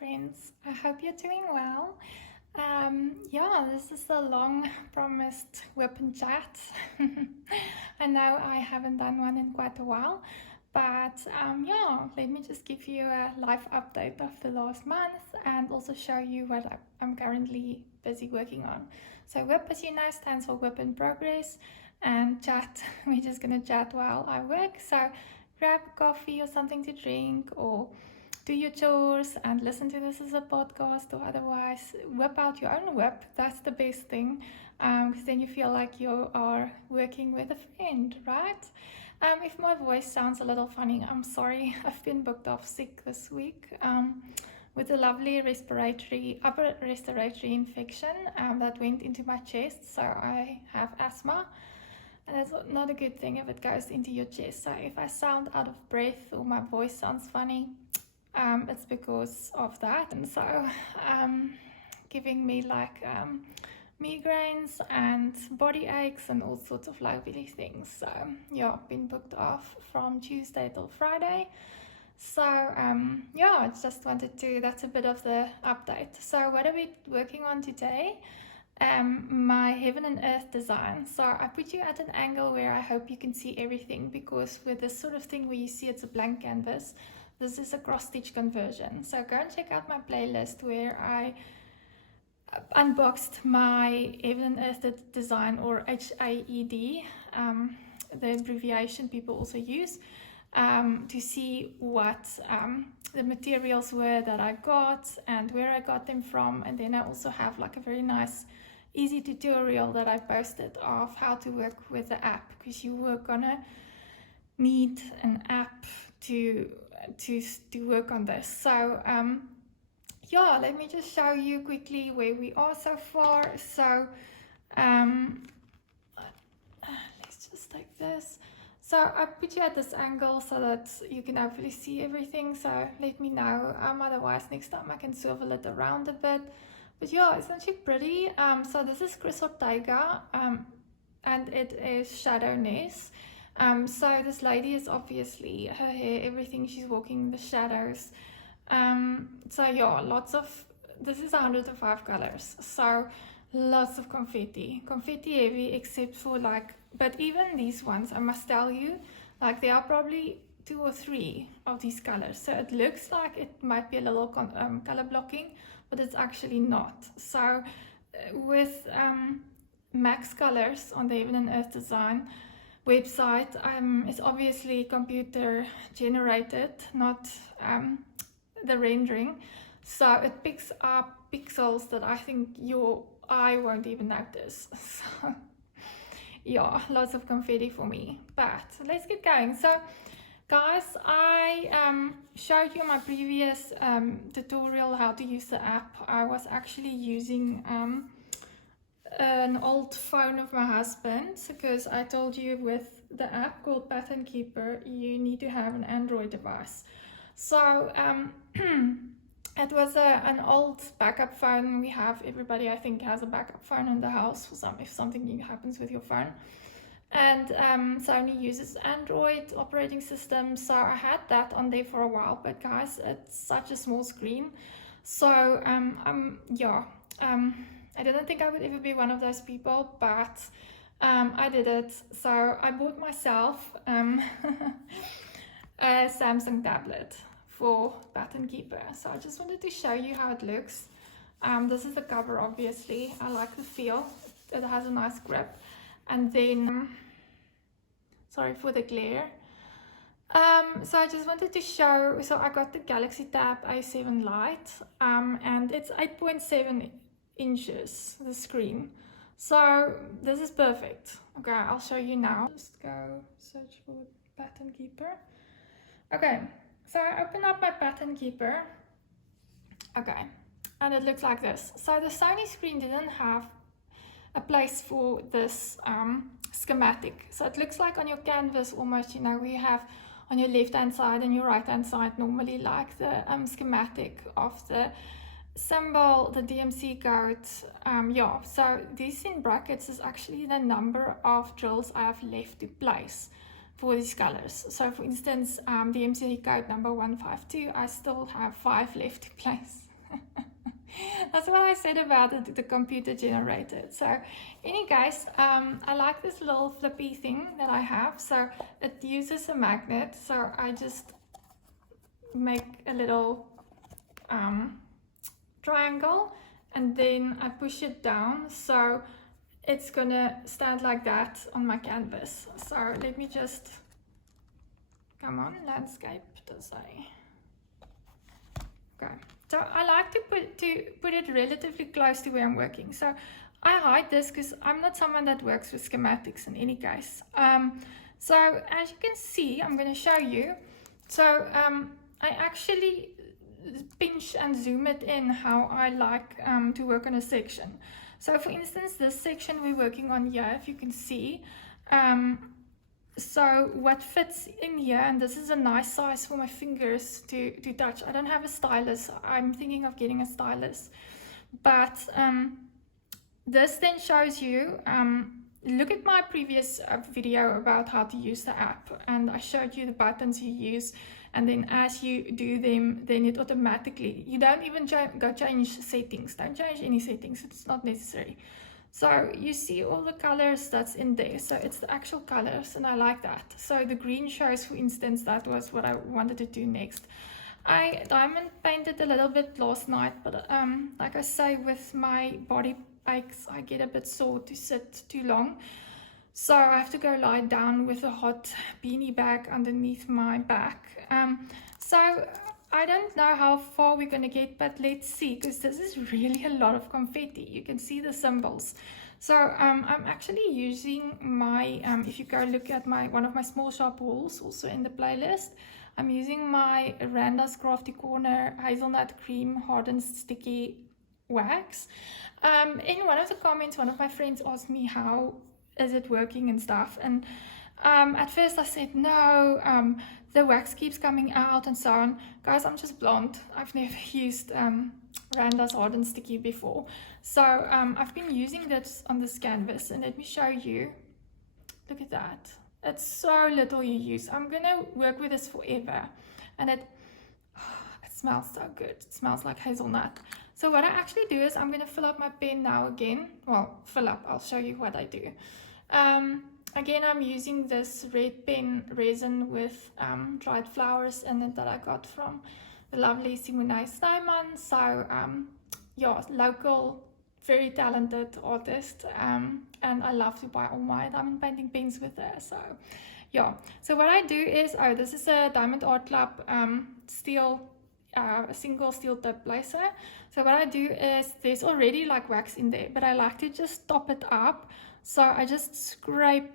friends. I hope you're doing well. This is the long promised WIP and chat. I know I haven't done one in quite a while, but let me just give you a life update of the last month and also show you what I'm currently busy working on. So WIP, as you know, stands for WIP in progress, and chat, we're just gonna chat while I work. So grab a coffee or something to drink, or do your chores and listen to this as a podcast, or otherwise whip out your own WIP. That's the best thing, because then you feel like you are working with a friend, right? If my voice sounds a little funny, I'm sorry. I've been booked off sick this week with a lovely upper respiratory infection that went into my chest. So I have asthma, and it's not a good thing if it goes into your chest. So if I sound out of breath or my voice sounds funny, it's because of that. And so giving me like migraines and body aches and all sorts of lovely things. So I've been booked off from Tuesday till Friday. So I just wanted to, that's a bit of the update. So what are we working on today? My heaven and earth design. So I put you at an angle where I hope you can see everything, because with this sort of thing where you see it's a blank canvas, this is a cross stitch conversion. So go and check out my playlist where I unboxed my heaven and earth design, or HAED, the abbreviation people also use, to see what the materials were that I got and where I got them from. And then I also have like a very nice easy tutorial that I posted of how to work with the app, because you were gonna need an app to work on this. So let me just show you quickly where we are so far. So let's just take this. So I put you at this angle so that you can hopefully see everything. So let me know. Otherwise next time I can swivel it around a bit. But isn't she pretty? So this is Chris Ortega, and it is Shadow Ness. So this lady is obviously, her hair, everything, she's walking in the shadows. Lots of, this is 105 colors. So lots of confetti heavy, except for but even these ones, I must tell you, there are probably 2 or 3 of these colors. So it looks like it might be a little color blocking, but it's actually not. So with Max Colors on the Heaven and Earth Design website, it's obviously computer generated, not the rendering. So it picks up pixels that I think your eye won't even notice. So lots of confetti for me, but let's get going. So guys, I showed you in my previous tutorial how to use the app. I was actually using an old phone of my husband, because I told you with the app called Pattern Keeper you need to have an Android device. So it was an old backup phone. Everybody I think has a backup phone in the house if something new happens with your phone. And Sony uses Android operating system, so I had that on there for a while. But guys, it's such a small screen. So I didn't think I would ever be one of those people, but I did it. So I bought myself a Samsung tablet for Pattern Keeper. So I just wanted to show you how it looks. This is the cover, obviously. I like the feel. It has a nice grip. And then, sorry for the glare. So I just wanted to show, so I got the Galaxy Tab A7 Lite, and it's 8.7 inches, the screen. So this is perfect. Okay, I'll show you now. Just go search for Pattern Keeper. Okay, so I open up my Pattern Keeper. Okay, and it looks like this. So the Sony screen didn't have a place for this schematic. So it looks like on your canvas almost, we have on your left hand side and your right hand side normally like the schematic of the symbol, the DMC code. So this in brackets is actually the number of drills I have left to place for these colors. So for instance, DMC code number 152, I still have 5 left to place. That's what I said about it, the computer generated. So anyway guys, I like this little flippy thing that I have. So it uses a magnet, so I just make a little triangle and then I push it down, so it's gonna stand like that on my canvas. So let me just, come on, landscape does I. Okay, so I like to put it relatively close to where I'm working. So I hide this because I'm not someone that works with schematics in any case. So as you can see, I'm going to show you. So I actually pinch and zoom it in how I like to work on a section. So for instance, this section we're working on here, if you can see, so what fits in here, and this is a nice size for my fingers to touch. I don't have a stylus. I'm thinking of getting a stylus. But this then shows you, look at my previous video about how to use the app. And I showed you the buttons you use. And then as you do them, then it automatically, you don't even go change settings. Don't change any settings. It's not necessary. So you see all the colors that's in there. So it's the actual colors, and I like that. So the green shows, for instance, that was what I wanted to do next. I diamond painted a little bit last night, but like I say, with my body aches, I get a bit sore to sit too long. So I have to go lie down with a hot beanie bag underneath my back. So I don't know how far we're going to get, but let's see, because this is really a lot of confetti. You can see the symbols. So I'm actually using my, if you go look at one of my small shop hauls, also in the playlist, I'm using my Randa's Crafty Corner Hazelnut Cream Hardened Sticky Wax. In one of the comments, one of my friends asked me how is it working and stuff, and at first I said no, the wax keeps coming out and so on. Guys, I'm just blonde. I've never used Randa's Hardened Sticky before. So I've been using this on this canvas, and let me show you. Look at that. It's so little you use. I'm going to work with this forever. And it smells so good. It smells like hazelnut. So what I actually do is I'm going to fill up my pen now again. Well, fill up. I'll show you what I do. Again, I'm using this red pen resin with dried flowers in it that I got from the lovely Simone Steinman. So, yeah, local, very talented artist. And I love to buy all my diamond painting pens with her. So, yeah. So what I do is, this is a Diamond Art Club steel, a single steel tip placer. So what I do is, there's already like wax in there, but I like to just top it up. So I just scrape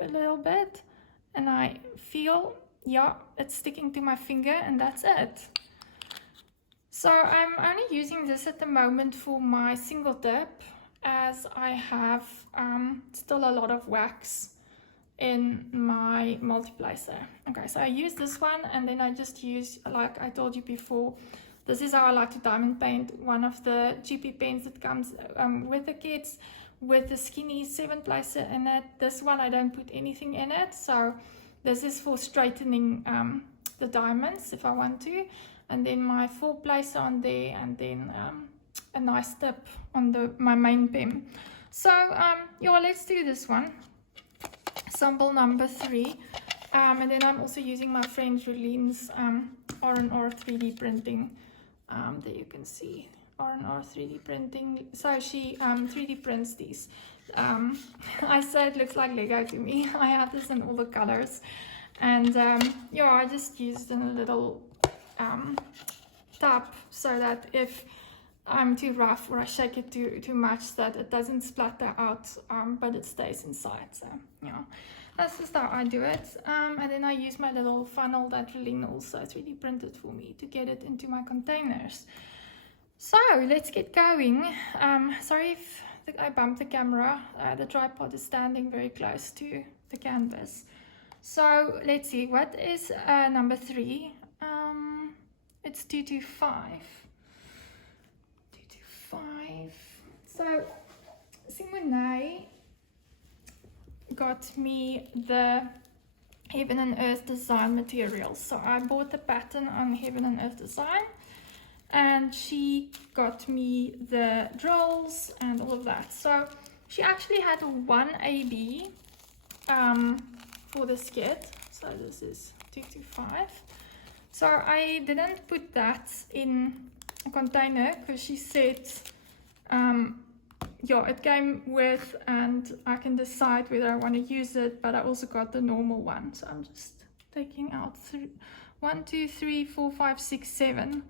a little bit, and I feel, yeah, it's sticking to my finger, and that's it. So I'm only using this at the moment for my single tip, as I have still a lot of wax in my multi-placer. Okay, so I use this one, and then I just use, like I told you before, this is how I like to diamond paint, one of the GP pens that comes with the kits, with the skinny 7-placer in it. This one I don't put anything in it, so this is for straightening the diamonds if I want to, and then my 4-placer on there, and then a nice tip on my main pen. So yeah, let's do this one, symbol number 3, and then I'm also using my friend Jolene's R&R 3D printing. There you can see R&R 3D printing. So she 3D prints these. I say it looks like Lego to me. I have this in all the colors, and yeah, I just used in a little tap, so that if I'm too rough or I shake it too much, that it doesn't splatter out, but it stays inside. So yeah, that's just how I do it. And then I use my little funnel that Jolene also 3D printed for me to get it into my containers. So let's get going. Sorry if I bumped the camera. The tripod is standing very close to the canvas. So let's see, what is number 3? It's 225. 225. So Simone got me the Heaven and Earth Design materials. So I bought the pattern on Heaven and Earth Design, and she got me the drills and all of that. So she actually had one AB for this kit. So this is 225. So I didn't put that in a container because she said, yeah, it came with, and I can decide whether I want to use it, but I also got the normal one. So I'm just taking out 1, 2, 3, 4, 5, 6, 7.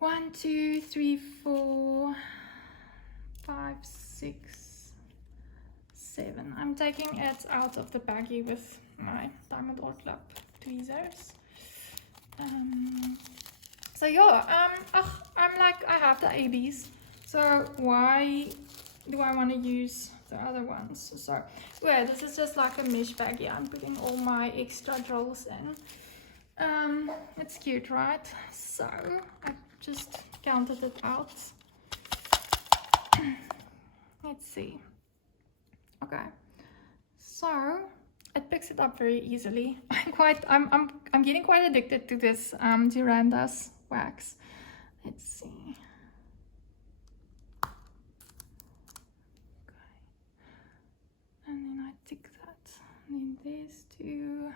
1, 2, 3, 4, 5, 6, 7. I'm taking it out of the baggie with my diamond art club tweezers. So yeah, I'm like, I have the ABs, so why do I want to use the other ones? So yeah, this is just like a mesh baggie. I'm putting all my extra drills in. It's cute, right? So I just counted it out. Let's see. Okay, so it picks it up very easily. I'm getting quite addicted to this Duranda's wax. Let's see. Okay. And then I tick that. And then there's two.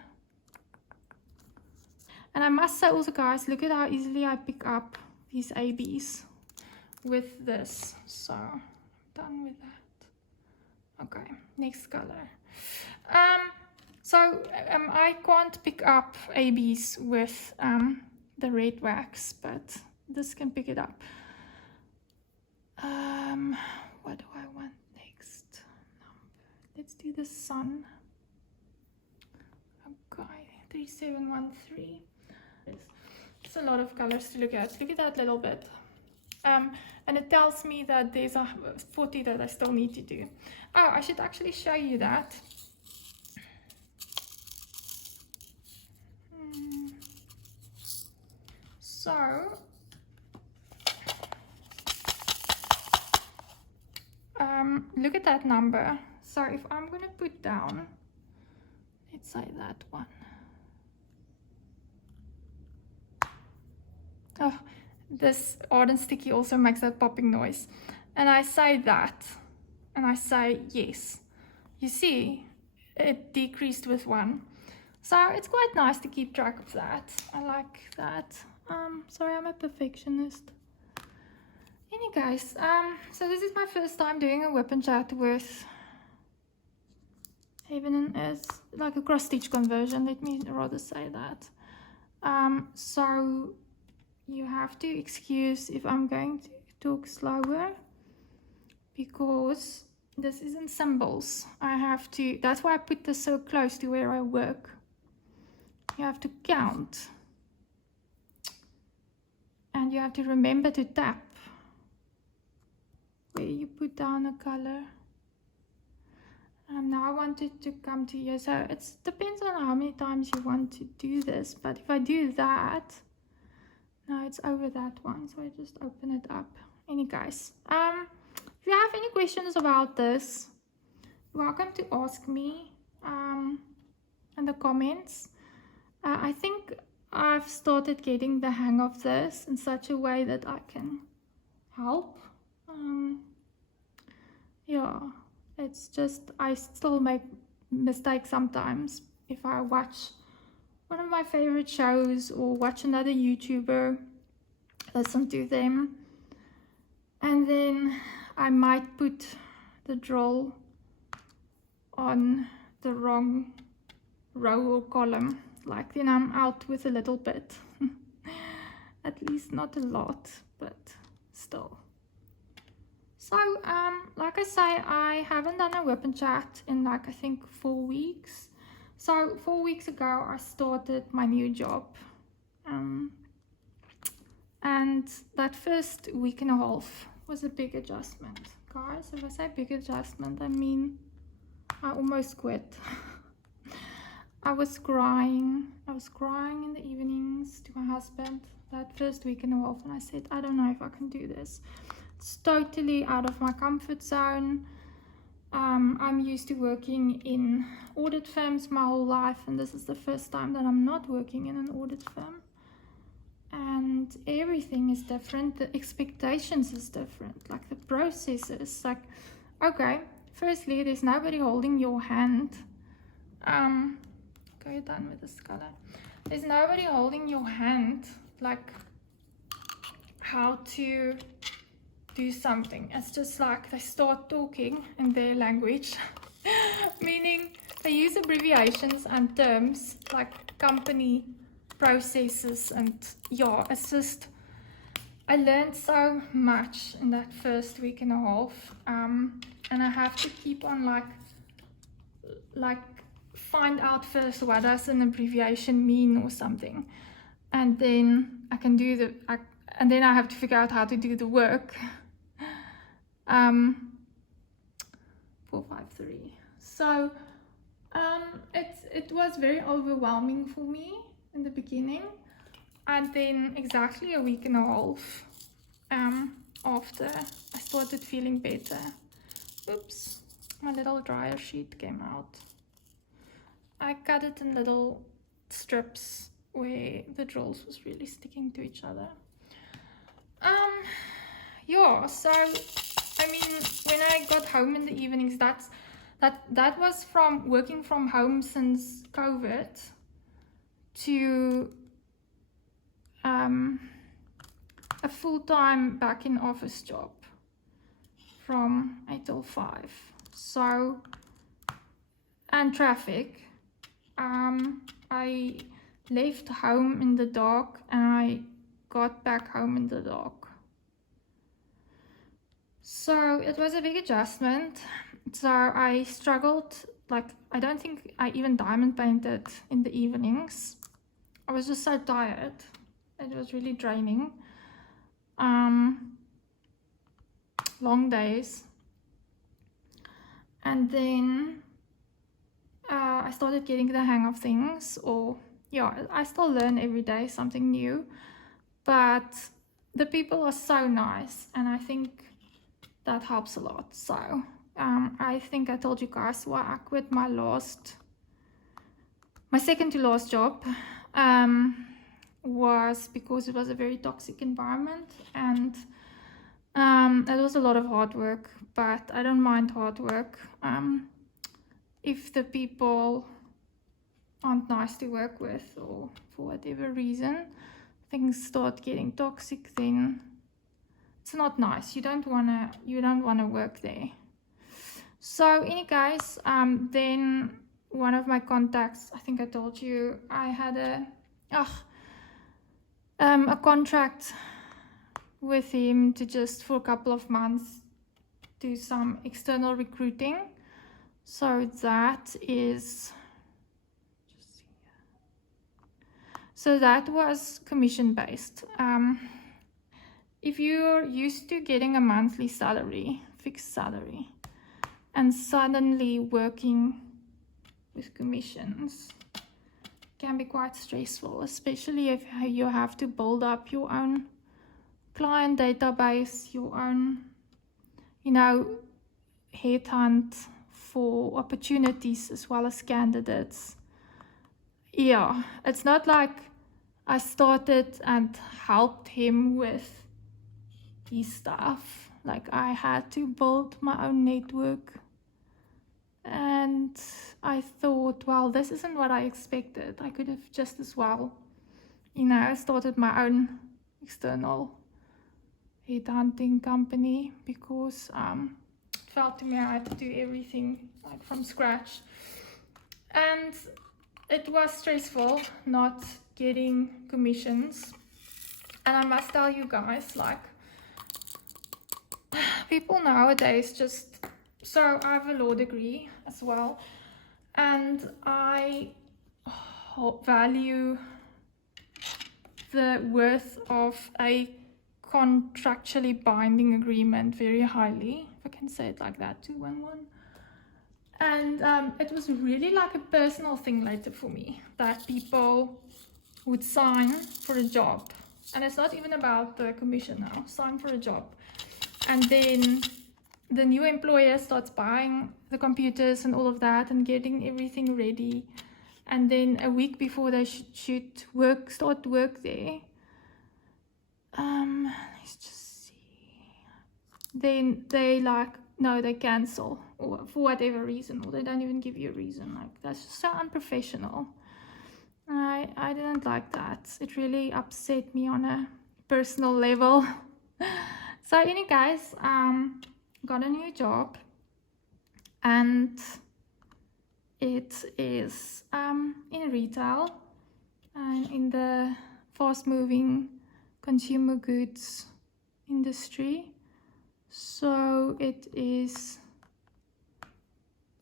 And I must say also, guys, look at how easily I pick up these ABs with this. So I'm done with that. Okay, next color. I can't pick up ABs with the red wax, but this can pick it up. What do I want next? Let's do the sun. Okay, 3713. It's a lot of colors to look at. Look at that little bit. And it tells me that there's a 40 that I still need to do. Oh, I should actually show you that. So, look at that number. So if I'm going to put down, let's say that one. Oh, this ardent sticky also makes that popping noise. And I say that, and I say yes. You see, it decreased with 1. So it's quite nice to keep track of that. I like that. Sorry, I'm a perfectionist. Anyway, guys, so this is my first time doing a WIP and chat with Haven and S, like a cross stitch conversion, let me rather say that. So you have to excuse if I'm going to talk slower, because this isn't symbols. I have to, that's why I put this so close to where I work. You have to count. And you have to remember to tap where you put down a color. Now I want it to come to here, so it depends on how many times you want to do this. But if I do that, now it's over that one, so I just open it up. Any guys, if you have any questions about this, you're welcome to ask me in the comments. I think I've started getting the hang of this in such a way that I can help. Yeah, it's just, I still make mistakes sometimes. If I watch one of my favorite shows or watch another YouTuber, listen to them, and then I might put the drill on the wrong row or column. Like, then I'm out with a little bit. At least not a lot, but still. So, like I say, I haven't done a WIP and chat in like, I think 4 weeks. So 4 weeks ago, I started my new job. And that first week and a half was a big adjustment. Guys, if I say big adjustment, I mean, I almost quit. I was crying in the evenings to my husband that first week and a half, and I said, I don't know if I can do this. It's totally out of my comfort zone. I'm used to working in audit firms my whole life, and this is the first time that I'm not working in an audit firm. And and everything is different. The expectations is different, like the processes. Like, okay, firstly, there's nobody holding your hand. Okay, you're done with this color. There's nobody holding your hand, like how to do something. It's just like they start talking in their language, meaning they use abbreviations and terms like company processes, and yeah, it's just, I learned so much in that first week and a half, and I have to keep on like find out first what does an abbreviation mean or something, and then I can do and then I have to figure out how to do the work. 453. So it was very overwhelming for me in the beginning, and then exactly a week and a half after, I started feeling better. Oops, my little dryer sheet came out. I cut it in little strips where the drills was really sticking to each other. Yeah, so I mean, when I got home in the evenings, that was from working from home since COVID to a full-time back in office job from 8 till 5. So, and traffic. I left home in the dark and I got back home in the dark. So it was a big adjustment. So I struggled, like, I don't think I even diamond painted in the evenings. I was just so tired. It was really draining. Long days. And then I started getting the hang of things, or yeah, I still learn every day something new, but the people are so nice, and I think that helps a lot. So I think I told you guys why I quit my second to last job was because it was a very toxic environment, and it was a lot of hard work, but I don't mind hard work. If the people aren't nice to work with, or for whatever reason things start getting toxic, then it's not nice. You don't wanna work there. So any guys, then one of my contacts, I think I told you, I had a contract with him to just for a couple of months do some external recruiting. So that is, so that was commission based. If you're used to getting a monthly salary, fixed salary, and suddenly working with commissions, can be quite stressful, especially if you have to build up your own client database, your own, headhunt for opportunities as well as candidates. Yeah, it's not like I started and helped him with his stuff. Like, I had to build my own network, and I thought, well, this isn't what I expected. I could have just as well, started my own external headhunting company, because it felt to me I had to do everything like from scratch, and it was stressful not getting commissions. And I must tell you guys, like, people nowadays just, so I have a law degree as well, and I value the worth of a contractually binding agreement very highly, if I can say it like that, 211. And it was really like a personal thing later for me, that people would sign for a job, and it's not even about the commission now, sign for a job, and then the new employer starts buying the computers and all of that and getting everything ready, and then a week before they should start work there, then they like, no, they cancel, or for whatever reason, or they don't even give you a reason. Like, that's just so unprofessional. I didn't like that. It really upset me on a personal level. So anyway, guys, got a new job, and it is in retail and in the fast-moving consumer goods industry. So it is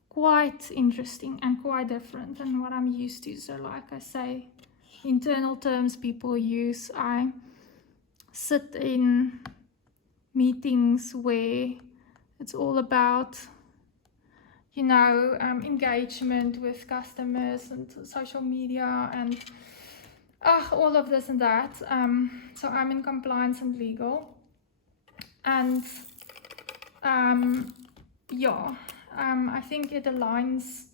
quite interesting and quite different than what I'm used to. So like I say, internal terms people use, I sit in meetings where it's all about, you know, engagement with customers and social media and all of this and that. So I'm in compliance and legal, and I think it aligns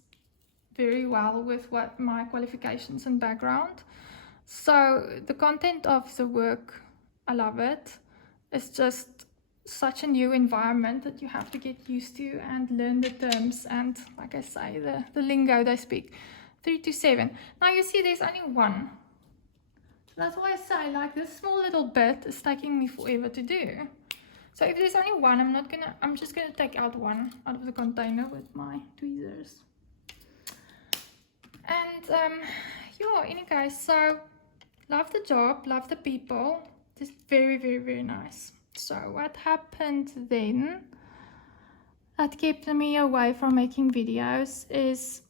very well with what my qualifications and background. So the content of the work, I love it. It's just such a new environment that you have to get used to and learn the terms and, like I say, the lingo they speak. 3 to 7. Now you see there's only one. So that's why I say, like, this small little bit is taking me forever to do. So if there's only one, I'm just gonna take out one out of the container with my tweezers. And anyway guys, so love the job, love the people. Just very, very, very nice. So what happened then that kept me away from making videos is,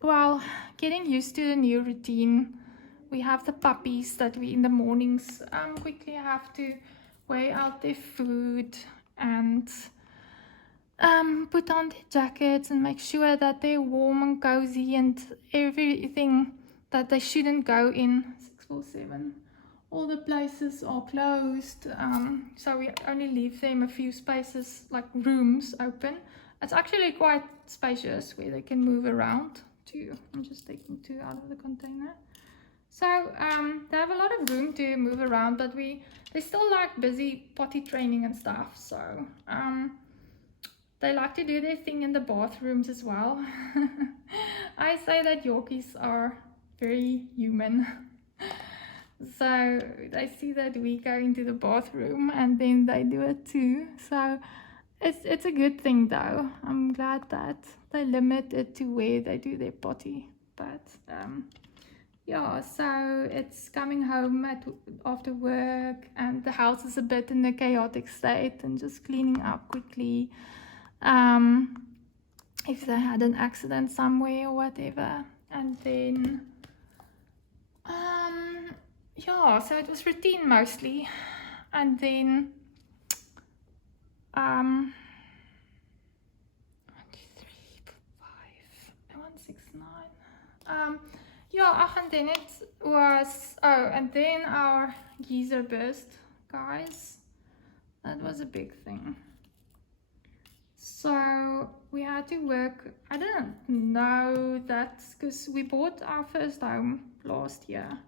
well, getting used to the new routine. We have the puppies that we in the mornings quickly have to weigh out their food and put on their jackets and make sure that they're warm and cozy and everything that they shouldn't go in. 647. All the places are closed, so we only leave them a few spaces, like rooms, open. It's actually quite spacious where they can move around too. I'm just taking 2 out of the container. So they have a lot of room to move around, but they're still like busy potty training and stuff. So they like to do their thing in the bathrooms as well. I say that Yorkies are very human. So they see that we go into the bathroom and then they do it too. So it's a good thing though. I'm glad that they limit it to where they do their potty. But so it's coming home after work, and the house is a bit in a chaotic state and just cleaning up quickly. If they had an accident somewhere or whatever. And then so it was routine mostly, and then 1, 2, 3, 4, 5, 1, 6, 9. And then it was and then our geyser burst, guys. That was a big thing. So we had to work. I didn't know that because we bought our first home last year.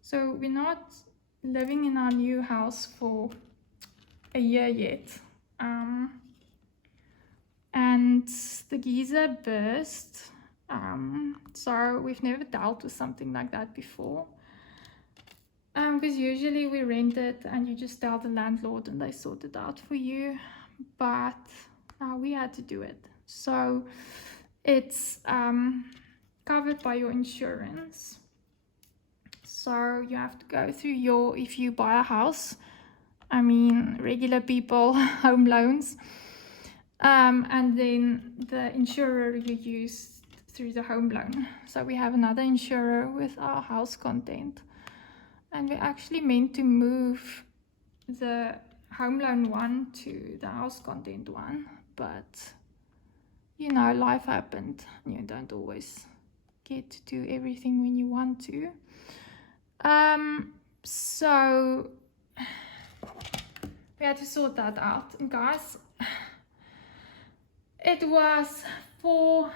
So we're not living in our new house for a year yet. And the geyser burst. So we've never dealt with something like that before. Because usually we rent it and you just tell the landlord and they sort it out for you. But now we had to do it. So it's covered by your insurance. So you have to go through if you buy a house, I mean regular people, home loans, and then the insurer you use through the home loan. So we have another insurer with our house content, and we're actually meant to move the home loan one to the house content one, but you know, life happened. You don't always get to do everything when you want to. So we had to sort that out. And guys, it was 4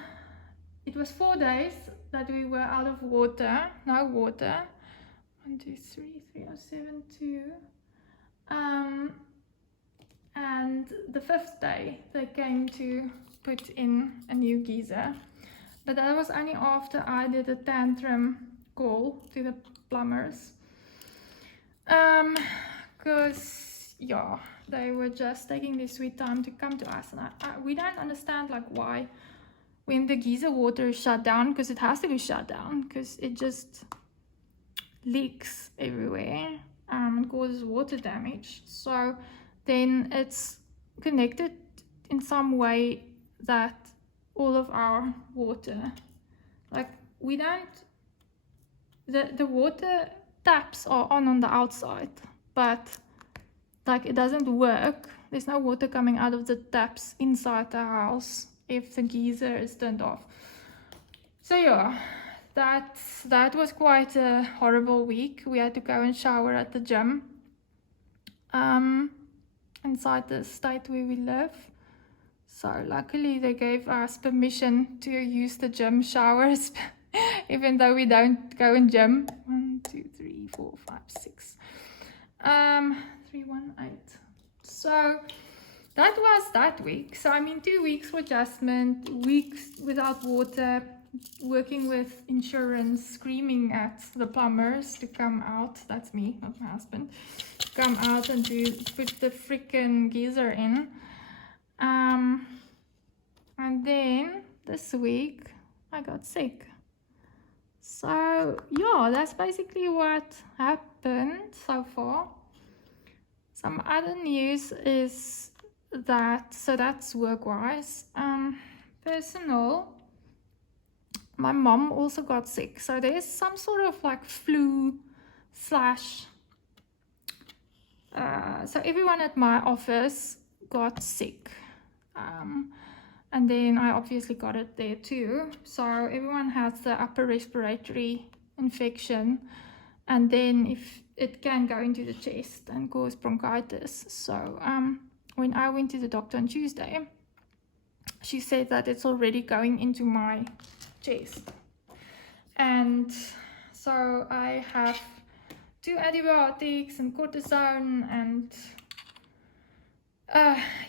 days that we were out of water, no water. 1, 2, 3, 307, 2. and the 5th day they came to put in a new geyser, but that was only after I did a tantrum call to the plumbers, because yeah, they were just taking their sweet time to come to us, and we don't understand like why when the geyser water is shut down, because it has to be shut down because it just leaks everywhere and causes water damage. So then it's connected in some way that all of our water, like we don't, the water taps are on the outside, but like it doesn't work. There's no water coming out of the taps inside the house if the geyser is turned off. So yeah, that was quite a horrible week. We had to go and shower at the gym inside the state where we live. So luckily they gave us permission to use the gym showers even though we don't go in gym. 1 2 3 4 5 6 3 1 8. So that was that week. So I mean 2 weeks for adjustment, weeks without water, working with insurance, screaming at the plumbers to come out. That's me, not my husband. Come out and to put the freaking geyser in. And then this week I got sick. So yeah, that's basically what happened so far. Some other news is that, so that's work-wise. Personal, my mom also got sick. So there's some sort of like flu slash, so everyone at my office got sick. And then I obviously got it there too. So everyone has the upper respiratory infection, and then if it can go into the chest and cause bronchitis. So when I went to the doctor on Tuesday, she said that it's already going into my chest, and so I have 2 antibiotics and cortisone and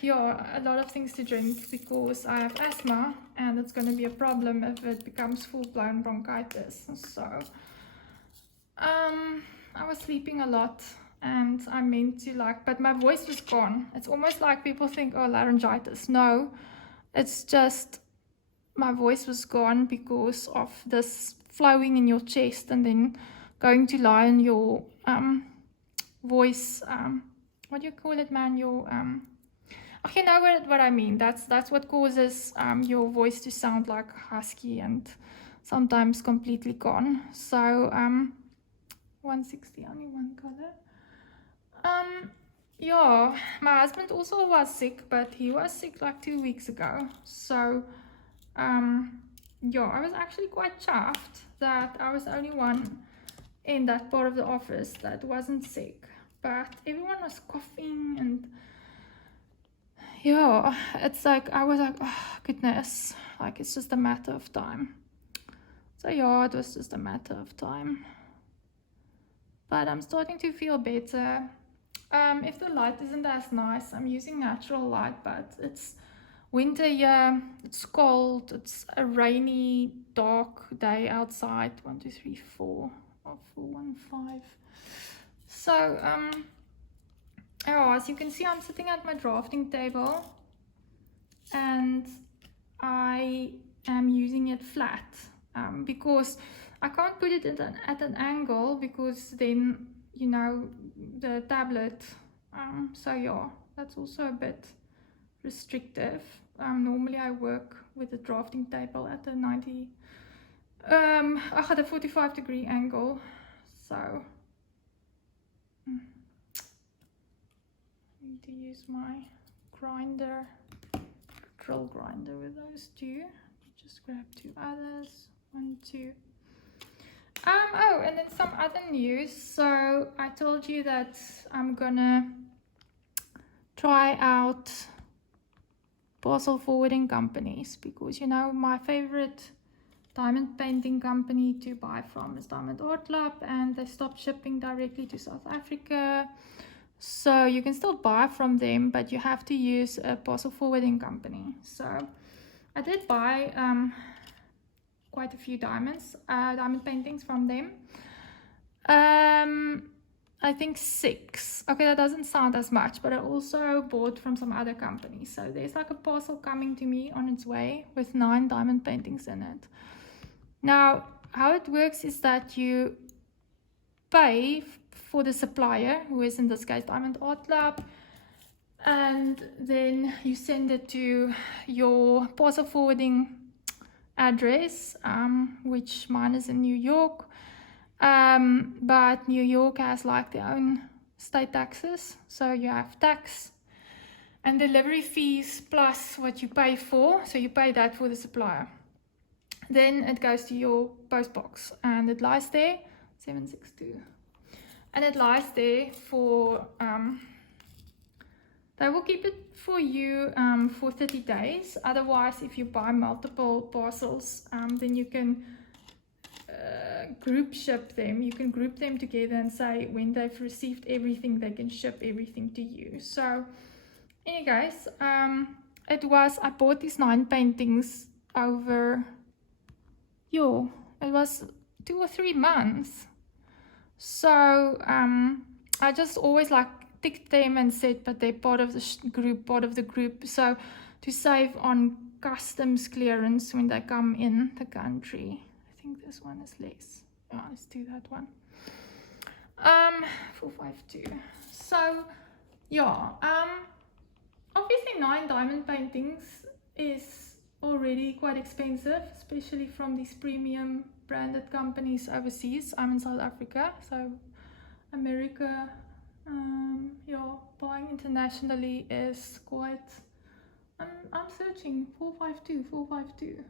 yeah, a lot of things to drink because I have asthma, and it's going to be a problem if it becomes full-blown bronchitis. So I was sleeping a lot, and I meant to like, but my voice was gone. It's almost like people think, oh, laryngitis. No, it's just my voice was gone because of this flowing in your chest and then going to lie in your voice, what do you call it, man? Your you know what I mean. That's what causes your voice to sound like husky and sometimes completely gone. So 160, only one color. Yeah, my husband also was sick, but he was sick like 2 weeks ago. So yeah, I was actually quite chuffed that I was the only one in that part of the office that wasn't sick, but everyone was coughing, and yeah, it's like I was like, oh goodness, like it's just a matter of time. So yeah, it was just a matter of time, but I'm starting to feel better. If the light isn't as nice, I'm using natural light, but it's winter here, it's cold, it's a rainy dark day outside. 1 2 3 4 4 1 5. So oh, as you can see, I'm sitting at my drafting table and I am using it flat because I can't put it at an angle, because then, you know, the tablet, so yeah, that's also a bit restrictive. Normally I work with a drafting table at a 90, I had a 45-degree angle, so need to use my grinder, drill grinder with those two. Just grab 2 others, 1 2. Oh, and then some other news. So I told you that I'm gonna try out parcel forwarding companies, because, you know, my favorite diamond painting company to buy from is Diamond Art Club, and they stopped shipping directly to South Africa. So you can still buy from them, but you have to use a parcel forwarding company. So I did buy quite a few diamond paintings from them. I think 6. Okay, that doesn't sound as much, but I also bought from some other companies. So there's like a parcel coming to me on its way with 9 diamond paintings in it. Now, how it works is that you pay for the supplier, who is in this case Diamond Art Club, and then you send it to your parcel forwarding address, which mine is in New York. But New York has like their own state taxes, so you have tax and delivery fees plus what you pay for, so you pay that for the supplier. Then it goes to your post box and it lies there, 762, and it lies there for they will keep it for you for 30 days. Otherwise, if you buy multiple parcels, then you can group ship them. You can group them together and say when they've received everything, they can ship everything to you. So anyway guys, I bought these 9 paintings over it was 2 or 3 months. So I just always like ticked them and said, but they're part of the group, so to save on customs clearance when they come in the country. I think this one is less. Yeah, let's do that one. 452. So yeah, obviously 9 diamond paintings is already quite expensive, especially from these premium branded companies overseas. I'm in South Africa, so America, buying internationally is quite. I'm searching 452.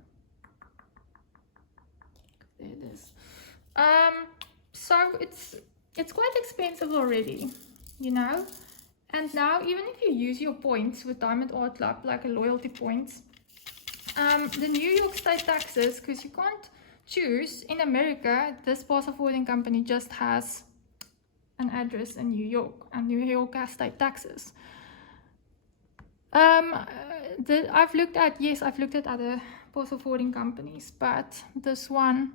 There it is. So it's quite expensive already, and now even if you use your points with Diamond Art Club, like a loyalty points, the New York state taxes, because you can't choose in America, this parcel forwarding company just has an address in New York, and New York has state taxes. I've looked at other parcel forwarding companies, but this one,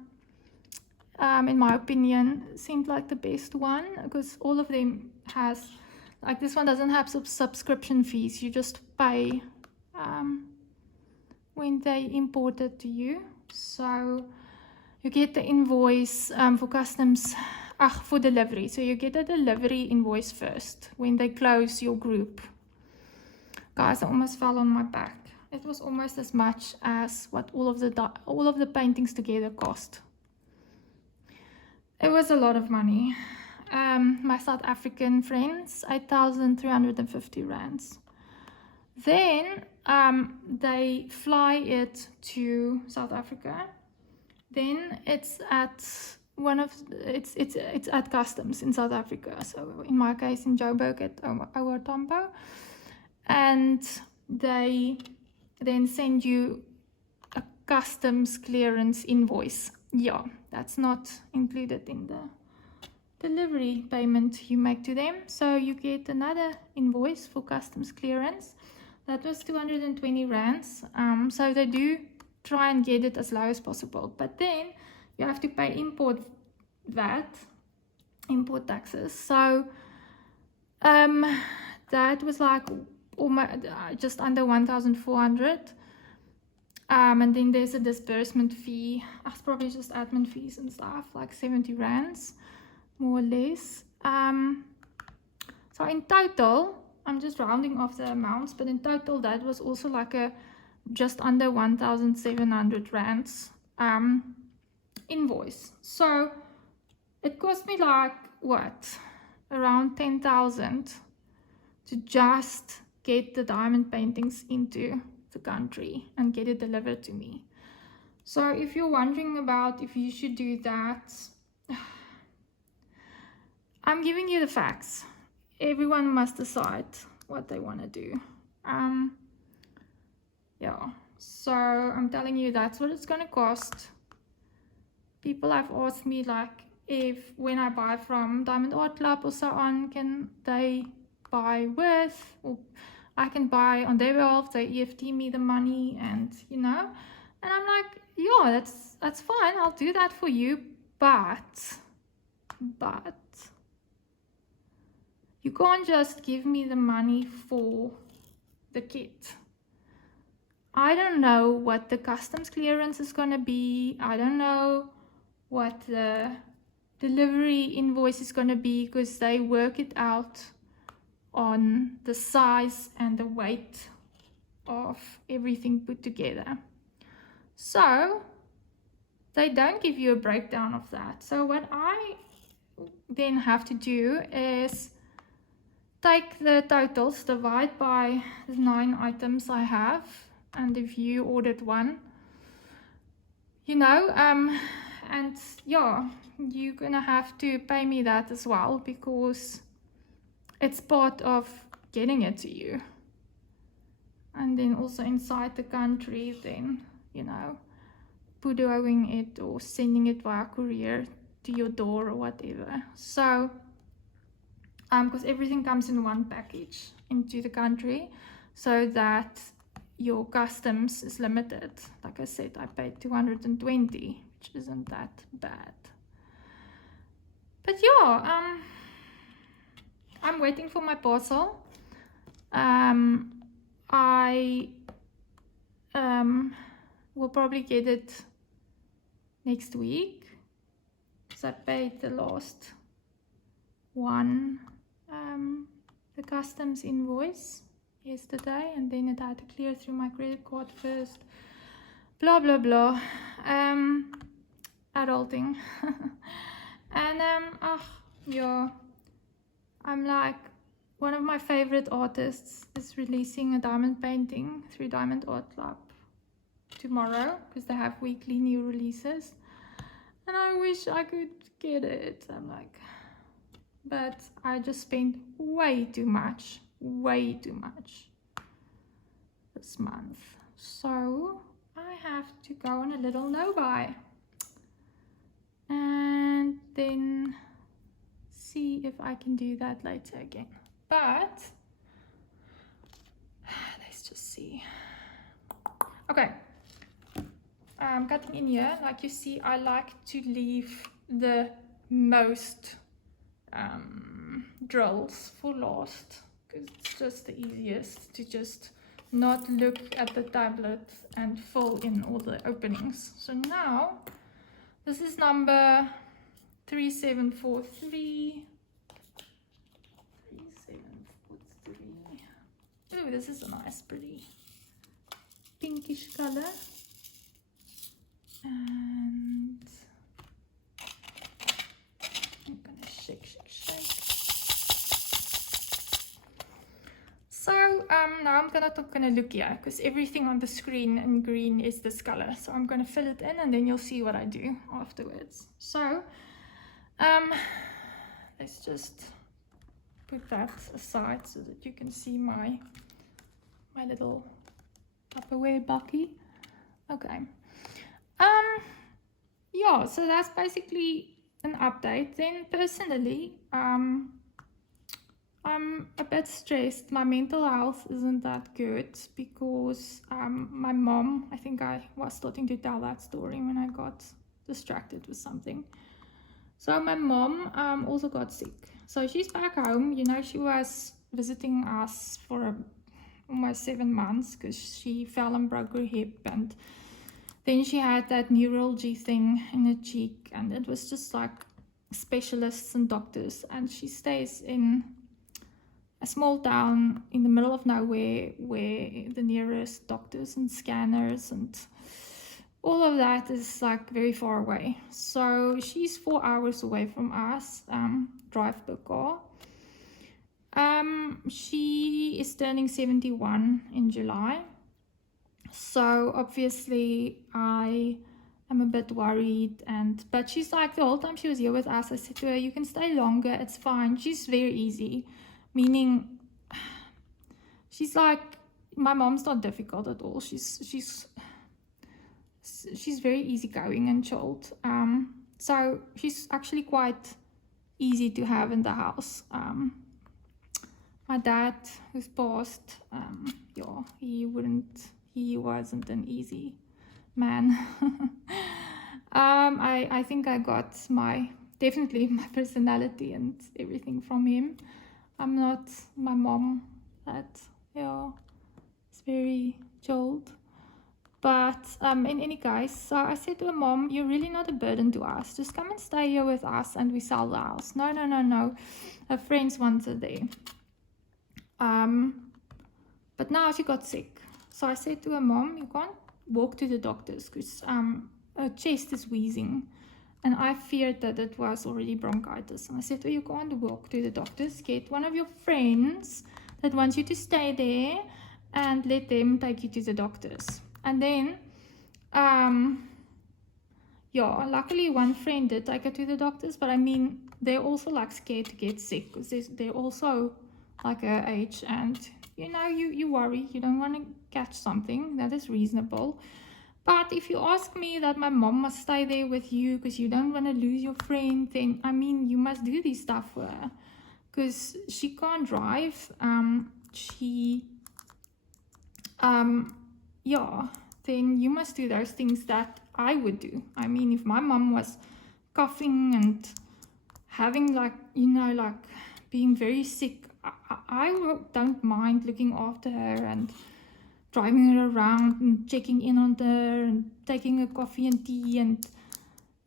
in my opinion, seemed like the best one, because all of them has, like, this one doesn't have subscription fees. You just pay when they import it to you. So you get the invoice for customs, for delivery. So you get a delivery invoice first when they close your group. Guys, I almost fell on my back. It was almost as much as what all of the paintings together cost. It was a lot of money. My South African friends, 8,350 rands. Then they fly it to South Africa. Then it's at it's at customs in South Africa. So in my case, in Joburg at our Tambo, and they then send you a customs clearance invoice. Yeah, that's not included in the delivery payment you make to them. So you get another invoice for customs clearance. That was 220 rands. So they do try and get it as low as possible, but then you have to pay import VAT, import taxes. So that was like almost just under 1,400. And then there's a disbursement fee. It's probably just admin fees and stuff, like 70 rands, more or less. So in total, I'm just rounding off the amounts, but in total that was also like a just under 1,700 rands invoice. So it cost me like around 10,000 to just get the diamond paintings into the country and get it delivered to me. So if you're wondering about if you should do that, I'm giving you the facts. Everyone must decide what they want to do. Yeah, so I'm telling you that's what it's gonna cost. People have asked me, like, if when I buy from Diamond Art Club or so on, can they buy with, or I can buy on their behalf. They EFT me the money, and you know, and I'm like, yeah, that's fine. I'll do that for you, but you can't just give me the money for the kit. I don't know what the customs clearance is going to be. I don't know what the delivery invoice is going to be, because they work it out on the size and the weight of everything put together. So they don't give you a breakdown of that. So what I then have to do is take the totals, divide by the 9 items I have, and if you ordered one, you know, and yeah, you're gonna have to pay me that as well, because it's part of getting it to you. And then also inside the country, then, you know, photoing it or sending it via courier to your door or whatever. So because everything comes in one package into the country, so that your customs is limited. Like I said, I paid 220, which isn't that bad. But yeah, I'm waiting for my parcel. I will probably get it next week, because I paid the last one, the customs invoice yesterday, and then it had to clear through my credit card first, blah blah blah, adulting. And yeah, I'm like, one of my favorite artists is releasing a diamond painting through Diamond Art Club tomorrow, because they have weekly new releases, and I wish I could get it. I'm like, but I just spent way too much this month, so I have to go on a little no-buy and then see if I can do that later again. But let's just see. Okay, cutting in here, like you see, I like to leave the most drills for last, because it's just the easiest to just not look at the tablet and fill in all the openings. So now this is number 3743. 3743. Ooh, this is a nice, pretty pinkish color. And I'm gonna shake. So now I'm gonna look here, because everything on the screen in green is this color. So I'm gonna fill it in, and then you'll see what I do afterwards. So let's just put that aside so that you can see my little Tupperware bucky. Okay. Yeah, so that's basically an update. Then personally, I'm a bit stressed. My mental health isn't that good, because my mom, I think I was starting to tell that story when I got distracted with something. So my mom also got sick. So she's back home. You know, she was visiting us for almost 7 months, because she fell and broke her hip, and then she had that neurology thing in her cheek, and it was just like specialists and doctors. And she stays in a small town in the middle of nowhere, where the nearest doctors and scanners and all of that is like very far away. So she's 4 hours away from us, drive per car. She is turning 71 in July. So obviously I am a bit worried, but she's like, the whole time she was here with us, I said to her, you can stay longer, it's fine. She's very easy, meaning she's like, my mom's not difficult at all. She's very easygoing and chilled. So she's actually quite easy to have in the house. my dad, who's passed, yeah, he wasn't an easy man. I think I got definitely my personality and everything from him. I'm not my mom that, yeah, is very chilled. But in any case, so I said to her, Mom, you're really not a burden to us. Just come and stay here with us and we sell the house. No, no, no, no. Her friends want her there. But now she got sick. So I said to her, Mom, you can't walk to the doctors because her chest is wheezing. And I feared that it was already bronchitis. And I said, you can't walk to the doctors. Get one of your friends that wants you to stay there and let them take you to the doctors. And then, yeah, luckily one friend did take her to the doctors. But I mean, they're also like scared to get sick because they're also like her age. And, you know, you worry. You don't want to catch something. That is reasonable. But if you ask me that my mom must stay there with you because you don't want to lose your friend, then, I mean, you must do this stuff for her. Because she can't drive. Yeah, then you must do those things that I would do. I mean, if my mom was coughing and having like, you know, like being very sick, I don't mind looking after her and driving her around and checking in on her and taking her coffee and tea and,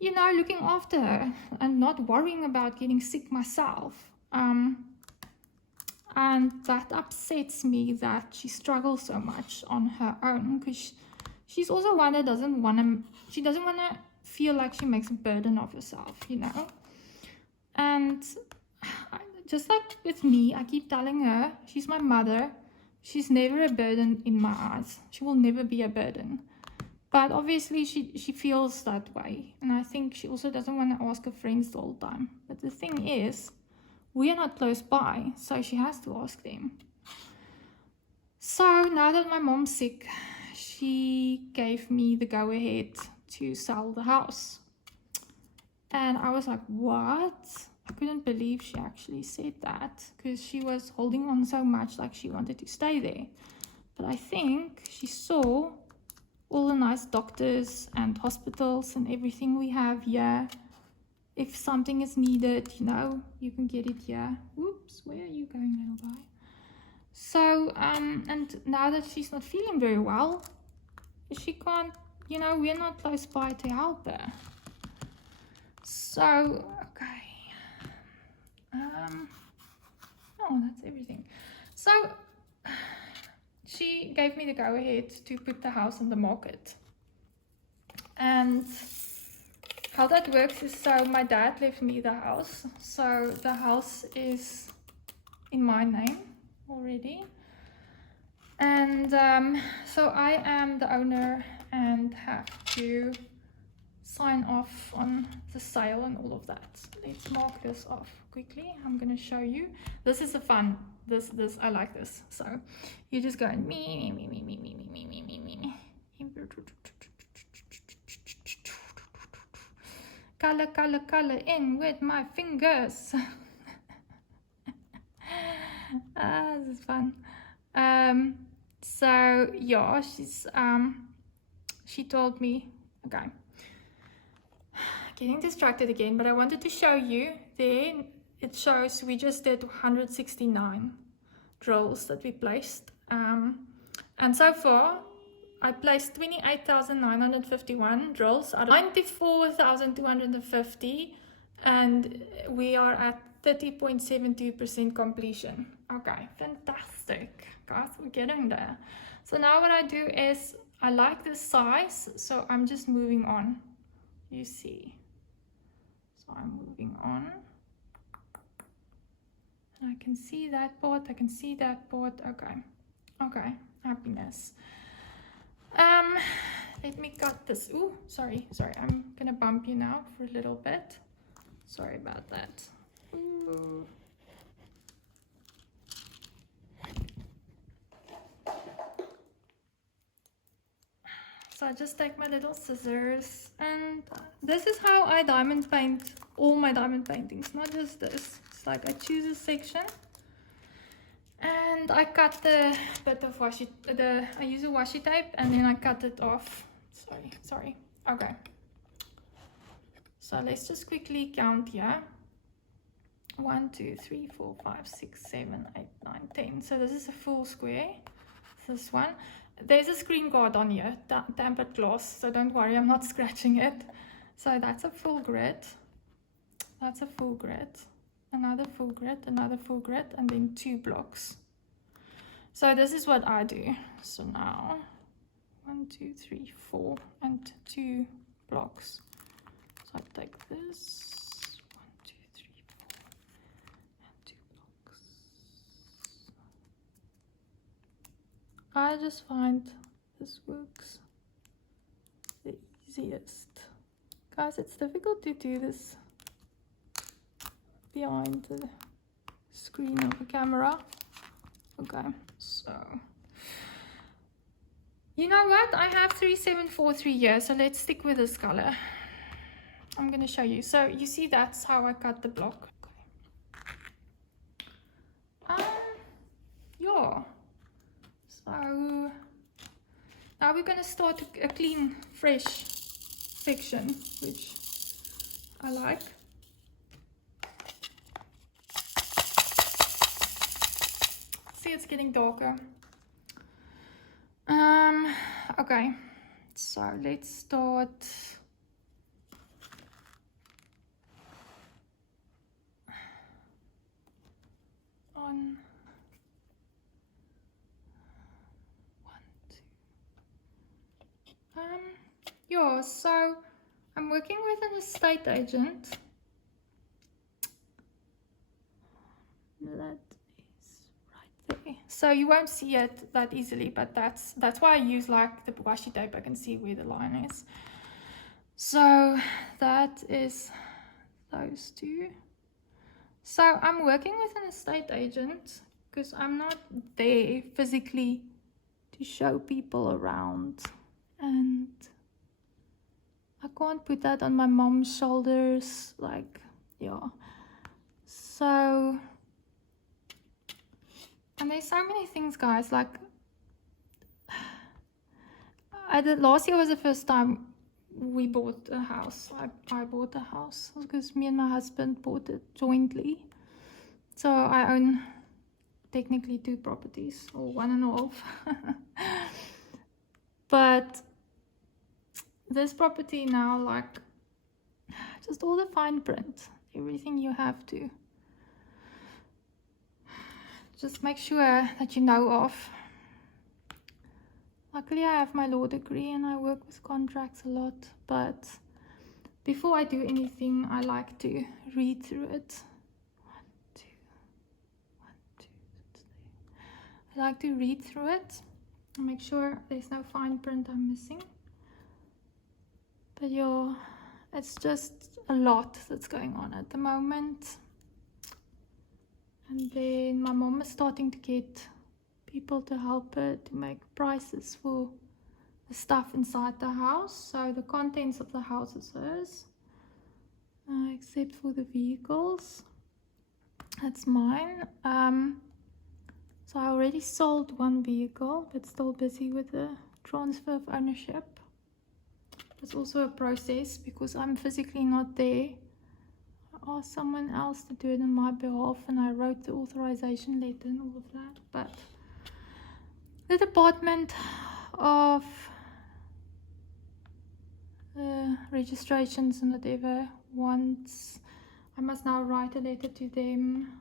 you know, looking after her and not worrying about getting sick myself. And that upsets me that she struggles so much on her own because she's also one that doesn't want to feel like she makes a burden of herself, you know. And just like with me, I keep telling her she's my mother. She's never a burden in my eyes. She will never be a burden. But obviously she feels that way. And I think she also doesn't want to ask her friends the whole time. But the thing is, we are not close by, so she has to ask them. So now that my mom's sick, she gave me the go-ahead to sell the house. And I was like, what? I couldn't believe she actually said that because she was holding on so much, like she wanted to stay there. But I think she saw all the nice doctors and hospitals and everything we have here. If something is needed, you know, you can get it here. Whoops, where are you going, little guy? So, and now that she's not feeling very well, she can't, you know, we're not close by to help her. So, okay. Oh, that's everything. So she gave me the go-ahead to put the house on the market. And how that works is, so my dad left me the house. So the house is in my name already. And so I am the owner and have to sign off on the sale and all of that. Let's mark this off quickly. I'm going to show you. This is a fun, this I like this. So you just go and me. Color in with my fingers. This is fun. So yeah, she told me, okay, getting distracted again, but I wanted to show you there. It shows we just did 169 drills that we placed, and so far I placed 28,951 drills out of 94,250, and we are at 30.72% completion. Okay, fantastic, guys, we're getting there. So now what I do is, I like this size, so I'm just moving on, you see. So I'm moving on. And I can see that part, I can see that part. Okay, happiness. Let me cut this. Ooh, sorry, I'm gonna bump you now for a little bit. Sorry about that. Ooh. So I just take my little scissors, and this is how I diamond paint all my diamond paintings, not just this. It's like I choose a section And I cut the bit of I use a washi tape and then I cut it off. Sorry. Okay. So let's just quickly count here. 1, 2, 3, 4, 5, 6, 7, 8, 9, 10. So this is a full square. This one. There's a screen guard on here, tempered glass, so don't worry, I'm not scratching it. So that's a full grid. That's a full grid. Another full grid, another full grid, and then 2 blocks. So this is what I do. So now 1, 2, 3, 4, and 2 blocks. So I take this 1, 2, 3, 4, and 2 blocks. I just find this works the easiest. Guys, it's difficult to do this behind the screen of the camera. Okay, so you know what? I have 3743 here, so let's stick with this color. I'm going to show you. So you see that's how I cut the block. Okay. Yeah. So now we're going to start a clean, fresh section, which I like. See, it's getting darker. Okay, so let's start on 1, 2. Yeah, so I'm working with an estate agent. That is right there. So you won't see it that easily, but that's why I use like the washi tape. I can see where the line is. So that is those 2. So I'm working with an estate agent because I'm not there physically to show people around, and I can't put that on my mom's shoulders, like, yeah. So, and there's so many things, guys, like, last year was the first time we bought a house. I bought a house because me and my husband bought it jointly. So I own technically 2 properties, or 1.5. But this property now, like, just all the fine print, everything you have to just make sure that you know of. Luckily I have my law degree and I work with contracts a lot, but before I do anything I like to read through it. 1, 2, 1, 2, that's there. I like to read through it and make sure there's no fine print I'm missing. But yeah, it's just a lot that's going on at the moment. And then my mom is starting to get people to help her to make prices for the stuff inside the house. So the contents of the house is hers, except for the vehicles. That's mine. So I already sold 1 vehicle, but still busy with the transfer of ownership. It's also a process because I'm physically not there. I asked someone else to do it on my behalf, and I wrote the authorization letter and all of that. But the Department of Registrations and whatever wants, I must now write a letter to them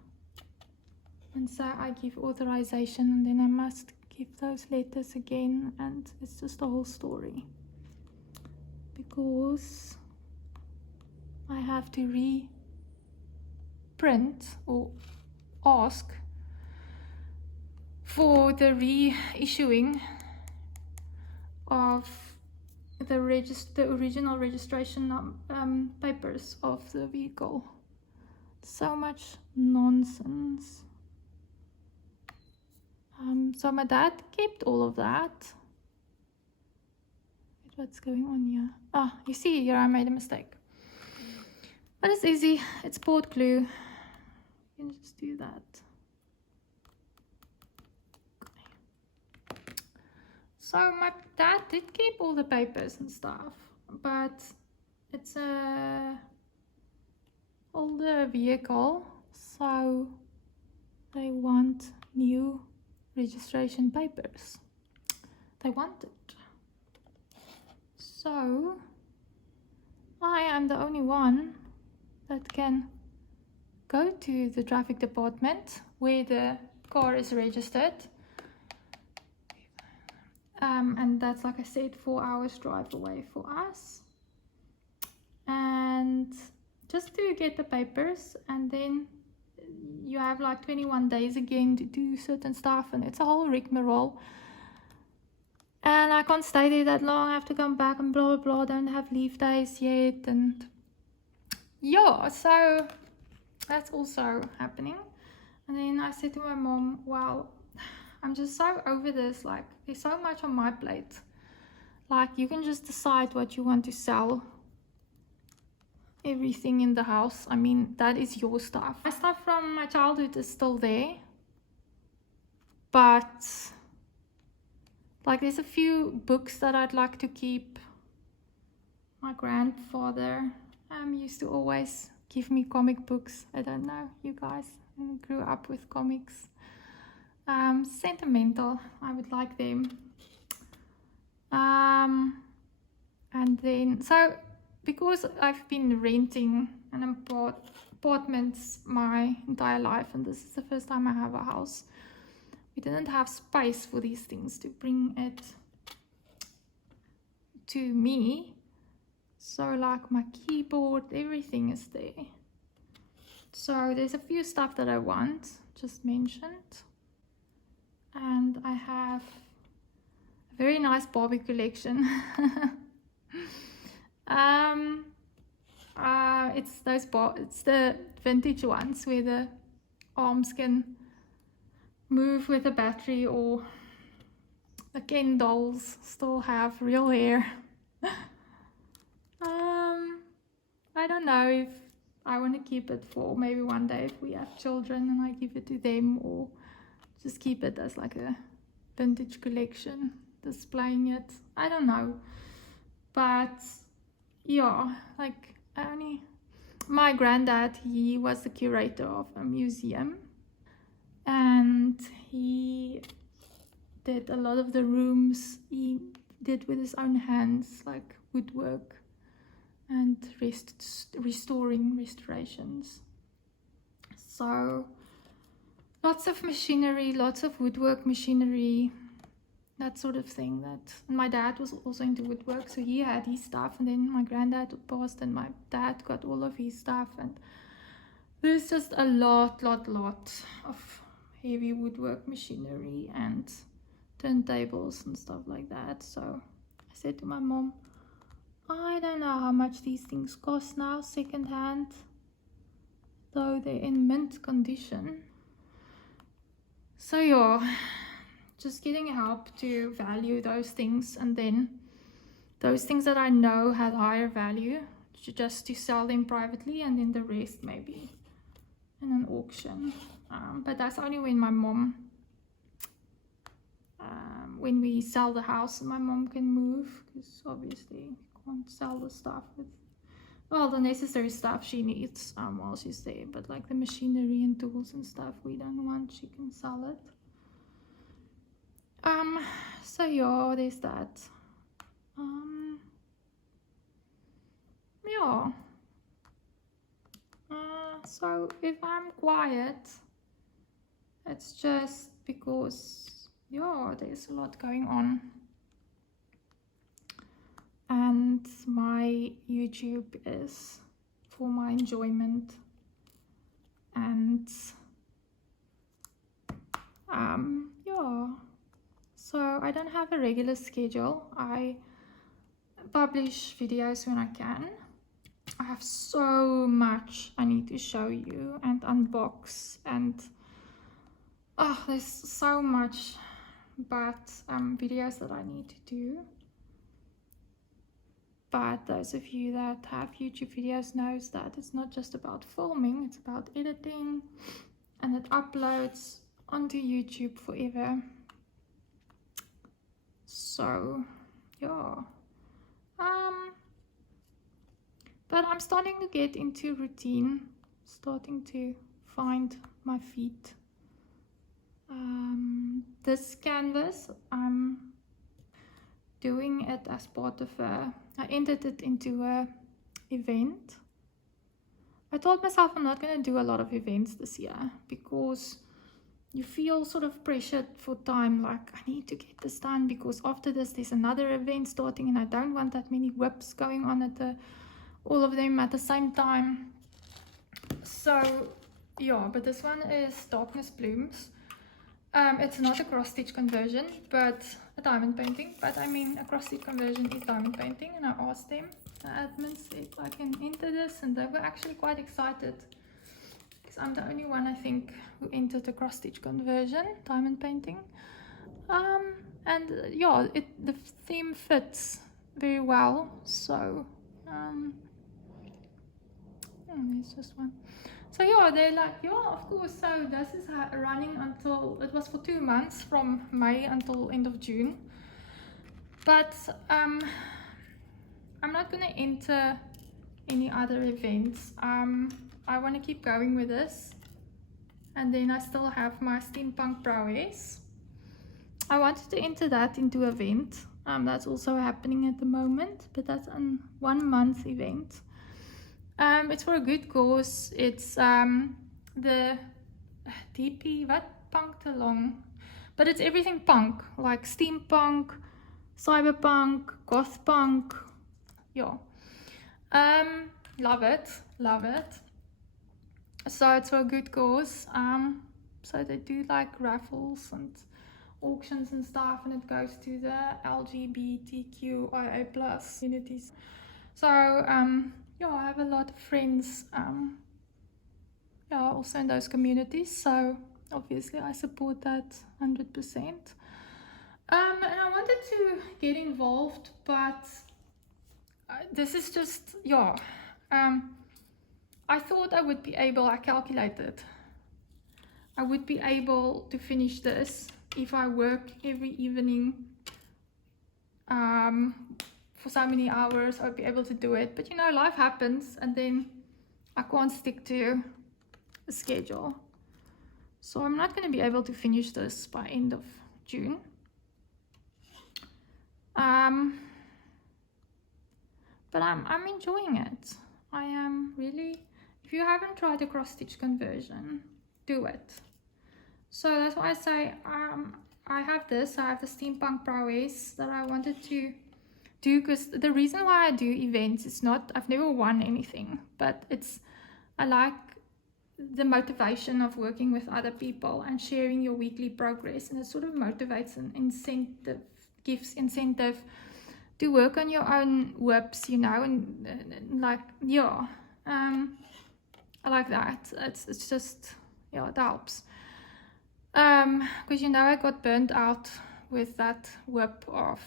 and say I give authorization, and then I must give those letters again, and it's just a whole story. Because I have to reprint or ask for the reissuing of the original registration papers of the vehicle. So much nonsense. So my dad kept all of that. What's going on here? Ah, you see here I made a mistake. But it's easy. It's poured glue. You can just do that. So my dad did keep all the papers and stuff, but it's a older vehicle, so they want new registration papers. They want it. So I am the only one that can go to the traffic department where the car is registered. And that's, like I said, 4 hours drive away for us. And just to get the papers, and then you have like 21 days again to do certain stuff, and it's a whole rigmarole. And I can't stay there that long. I have to come back and blah blah blah. Don't have leave days yet, and yeah, so that's also happening. And then I said to my mom, well, I'm just so over this. Like, there's so much on my plate. Like, you can just decide what you want to sell. Everything in the house, I mean, that is your stuff. My stuff from my childhood is still there, but like, there's a few books that I'd like to keep. My grandfather used to always give me comic books. I don't know, you guys grew up with comics. Sentimental, I would like them. And then, so because I've been renting an apartments my entire life, and this is the first time I have a house, we didn't have space for these things to bring it to me. So like my keyboard, everything is there. So there's a few stuff that I want, just mentioned. And I have a very nice Barbie collection. It's the vintage ones where the arms can move with a battery, or the Ken dolls still have real hair. I don't know if I want to keep it for maybe one day if we have children and I give it to them, or just keep it as like a vintage collection, displaying it. I don't know. But yeah, like my granddad, he was the curator of a museum, and he did a lot of the rooms he did with his own hands, like woodwork and restorations. So lots of machinery, lots of woodwork machinery, that sort of thing. And my dad was also into woodwork, so he had his stuff, and then my granddad passed and my dad got all of his stuff, and there's just a lot of heavy woodwork machinery and turntables and stuff like that. So I said to my mom, I don't know how much these things cost now, second hand, though they're in mint condition. So yeah, just getting help to value those things, and then those things that I know have higher value, just to sell them privately, and then the rest maybe in an auction. But that's only when my mom, when we sell the house and my mom can move, because obviously you can't sell the stuff with, well, the necessary stuff she needs while she's there, but like the machinery and tools and stuff we don't want, she can sell it. So yeah, there's that. Yeah. So if I'm quiet, it's just because, yeah, there's a lot going on. And my YouTube is for my enjoyment. And yeah. So I don't have a regular schedule. I publish videos when I can. I have so much I need to show you and unbox, and there's so much, but videos that I need to do. But those of you that have YouTube videos knows that it's not just about filming, it's about editing, and it uploads onto YouTube forever. So yeah, but I'm starting to get into routine, starting to find my feet. This canvas, I'm doing it as part of I entered it into a event. I told myself I'm not going to do a lot of events this year because you feel sort of pressured for time, like I need to get this done because after this there's another event starting and I don't want that many WIPs going on at all of them at the same time. So yeah, but this one is Darkness Blooms. It's not a cross stitch conversion but a diamond painting, but I mean a cross stitch conversion is diamond painting, and I asked them, the admins, if I can enter this, and they were actually quite excited because I'm the only one I think who entered the cross stitch conversion diamond painting. And yeah, the theme fits very well. So there's just one. So yeah, they're like, yeah, of course. So this is running until, it was for 2 months, from May until end of June. But I'm not going to enter any other events. I want to keep going with this. And then I still have my steampunk prowess. I wanted to enter that into an event. That's also happening at the moment, but that's a 1 month event. It's for a good cause. It's the DP, what, punked along, but it's everything punk, like steampunk, cyberpunk, goth punk. Yeah, love it. So it's for a good cause. So they do like raffles and auctions and stuff, and it goes to the LGBTQIA+ communities. So yeah, I have a lot of friends yeah, also in those communities, so obviously I support that 100%. And I wanted to get involved, but this is just, yeah, I thought I would be able, I calculated, I would be able to finish this if I work every evening for so many hours. I'd be able to do it, but you know, life happens, and then I can't stick to a schedule. So I'm not going to be able to finish this by end of June. But I'm enjoying it. I am really, if you haven't tried a cross stitch conversion, do it. So that's why I say I have this, I have the steampunk prowess that I wanted to do, because the reason why I do events is not, I've never won anything, but it's, I like the motivation of working with other people and sharing your weekly progress, and it sort of motivates and incentive, gives incentive to work on your own WIPs, you know, and like, yeah, I like that. It's just, yeah, it helps. Because you know, I got burnt out with that WIP of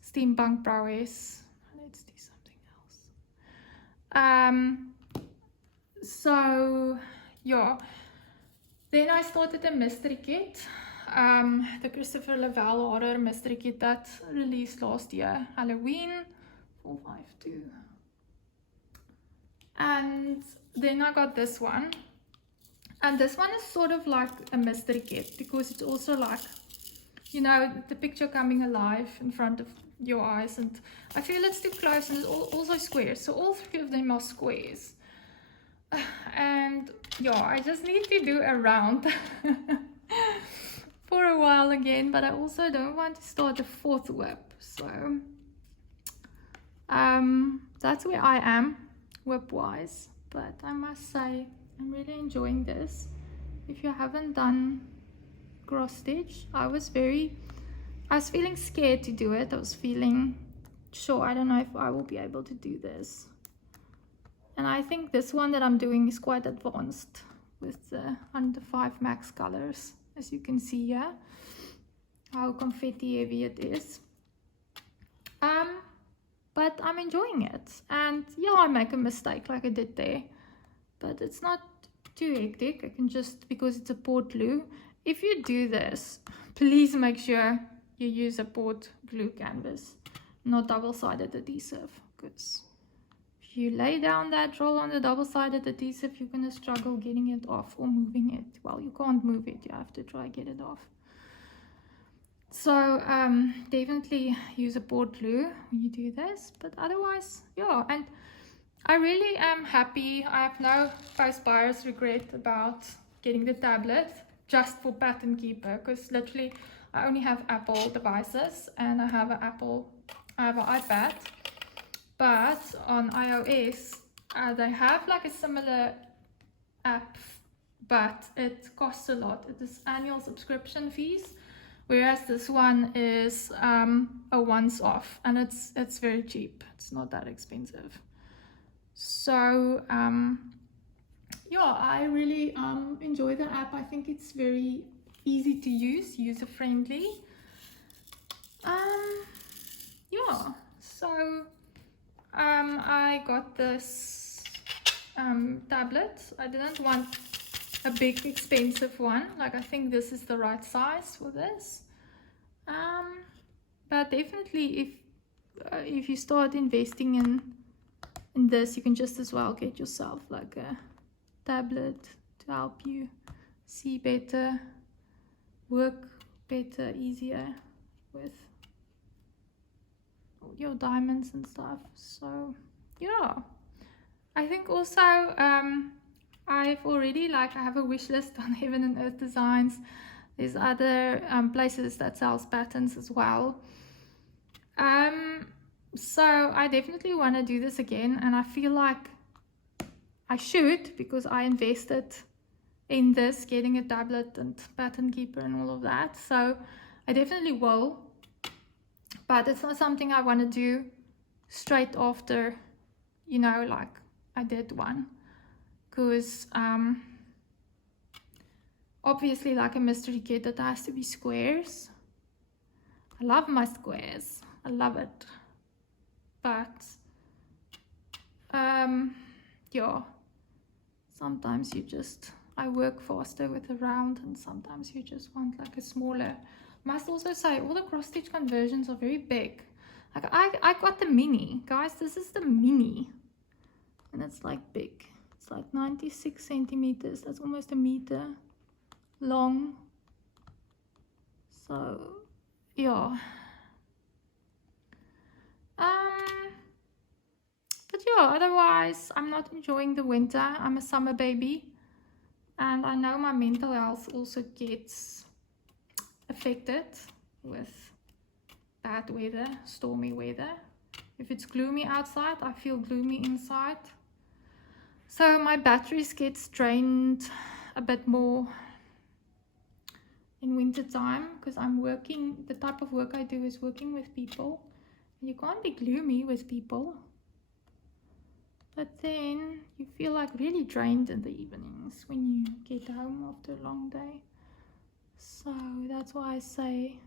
steampunk prowess. Let's do something else. So yeah, then I started a mystery kit, the Christopher Lavelle horror mystery kit that released last year, Halloween 452. And then I got this one, and this one is sort of like a mystery kit because it's also like, you know, the picture coming alive in front of your eyes, and I feel it's too close, and it's also squares, so all 3 of them are squares. And yeah, I just need to do a round for a while again, but I also don't want to start a 4th WIP. So that's where I am WIP wise, but I must say I'm really enjoying this. If you haven't done cross stitch, I was feeling scared to do it. I was feeling, sure, I don't know if I will be able to do this. And I think this one that I'm doing is quite advanced with the under 5 max colors, as you can see here, how confetti heavy it is. But I'm enjoying it, and yeah, I make a mistake like I did there, but it's not too hectic. I can just, because it's a port glue, if you do this, please make sure you use a poured glue canvas, not double-sided adhesive, because if you lay down that roll on the double-sided adhesive, you're going to struggle getting it off or moving it. Well, you can't move it, you have to try get it off. So definitely use a poured glue when you do this, but otherwise, yeah. And I really am happy. I have no post-buyer's regret about getting the tablet just for Pattern Keeper, because literally I only have Apple devices and I have an iPad, but on iOS they have like a similar app, but it costs a lot. It is annual subscription fees, whereas this one is a once-off, and it's very cheap. It's not that expensive. So yeah, I really enjoy the app. I think it's very easy to use, user-friendly. Yeah, so I got this tablet. I didn't want a big expensive one. Like, I think this is the right size for this. But definitely if you start investing in this, you can just as well get yourself like a tablet to help you see better, work better, easier with your diamonds and stuff. So yeah, I think also I've already, like, I have a wish list on Heaven and Earth Designs. There's other places that sells patterns as well. So I definitely want to do this again, and I feel like I should, because I invested in this, getting a tablet and Pattern Keeper and all of that. So I definitely will, but it's not something I want to do straight after, you know, like I did one, because obviously, like a mystery kit, it has to be squares. I love my squares, I love it, but yeah, sometimes I work faster with a round, and sometimes you just want like a smaller. Must also say, all the cross stitch conversions are very big. Like I got the mini, guys. This is the mini, and it's like big. It's like 96 centimeters. That's almost a meter long. So yeah. But yeah, otherwise I'm not enjoying the winter. I'm a summer baby, and I know my mental health also gets affected with bad weather, stormy weather. If it's gloomy outside, I feel gloomy inside. So my batteries gets drained a bit more in winter time, because I'm working, the type of work I do is working with people. You can't be gloomy with people, but then you feel like really drained in the evenings when you get home after a long day. So that's why I say,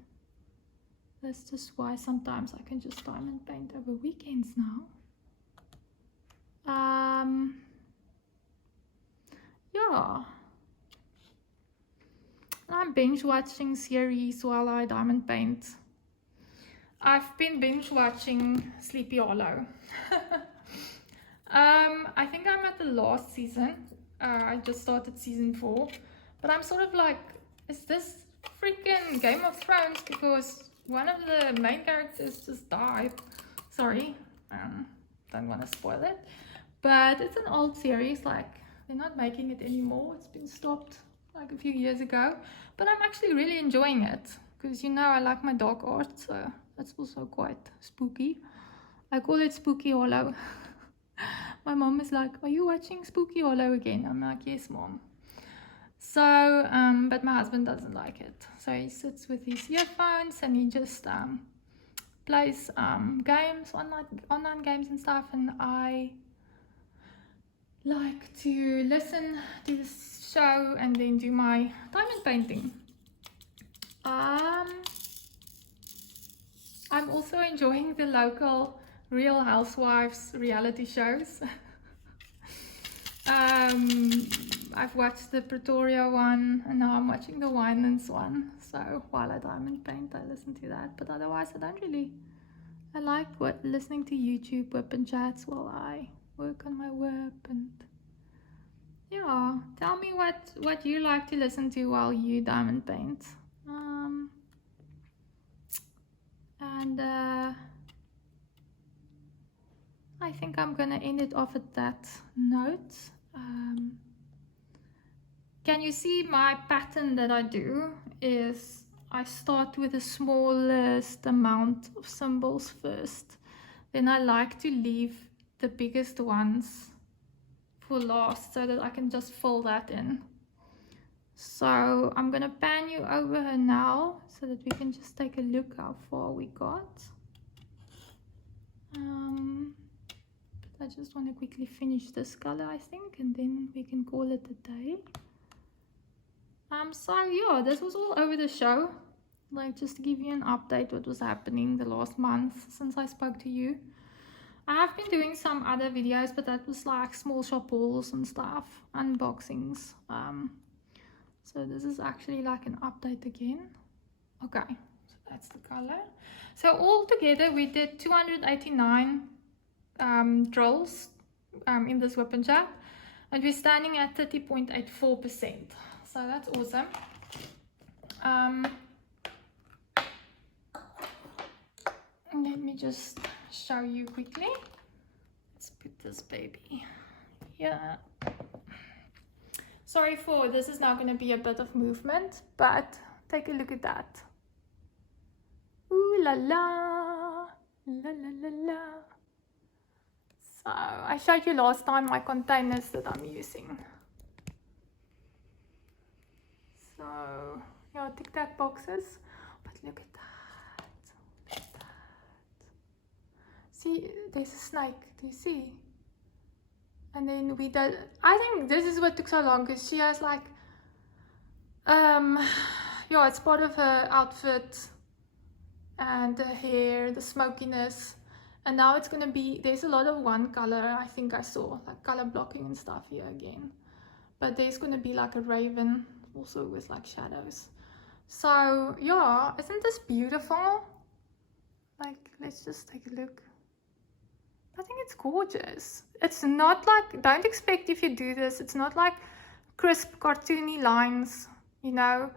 that's just why sometimes I can just diamond paint over weekends now. Yeah, I'm binge watching series while I diamond paint. I've been binge watching Sleepy Hollow. I think I'm at the last season. I just started season 4, but I'm sort of like, is this freaking Game of Thrones? Because one of the main characters just died. Sorry, don't want to spoil it, but it's an old series. Like, they're not making it anymore. It's been stopped like a few years ago, but I'm actually really enjoying it, because, you know, I like my dark art, so that's also quite spooky. I call it Spooky Hollow. My mom is like, are you watching Spooky Hollow again? I'm like, yes, mom. So but my husband doesn't like it, so he sits with his earphones and he just plays games, online games and stuff, and I like to listen to the show and then do my diamond painting. I'm also enjoying the local Real Housewives reality shows. I've watched the Pretoria one, and now I'm watching the Winelands one. So while I diamond paint, I listen to that. But otherwise, I like listening to YouTube whip and chats while I work on my whip. And yeah, tell me what you like to listen to while you diamond paint. I think I'm gonna end it off at that note. Can you see my pattern that I do is I start with the smallest amount of symbols first. Then I like to leave the biggest ones for last so that I can just fill that in. So I'm gonna pan you over her now so that we can just take a look how far we got. I just want to quickly finish this color, I think, and then we can call it a day. So yeah, this was all over the show. Like, just to give you an update what was happening the last month since I spoke to you. I have been doing some other videos, but that was like small shop hauls and stuff, unboxings. So this is actually like an update again. Okay, so that's the color. So all together we did 289 drills in this whip and chat, and we're standing at 30.84%. So that's awesome. Let me just show you quickly. Let's put this baby here. Sorry for this, is now going to be a bit of movement, but take a look at that. Ooh la la, la la la la. So I showed you last time my containers that I'm using. So yeah, tic tac boxes, but look at that. Look at that. See, there's a snake. Do you see? And then we did. I think this is what took so long because she has like, yeah, it's part of her outfit and the hair, the smokiness. And now it's gonna be, there's a lot of one color, I think I saw, like color blocking and stuff here again. But there's gonna be like a raven, also with like shadows. So yeah, isn't this beautiful? Like, let's just take a look. I think it's gorgeous. It's not like, don't expect if you do this, it's not like crisp cartoony lines, you know.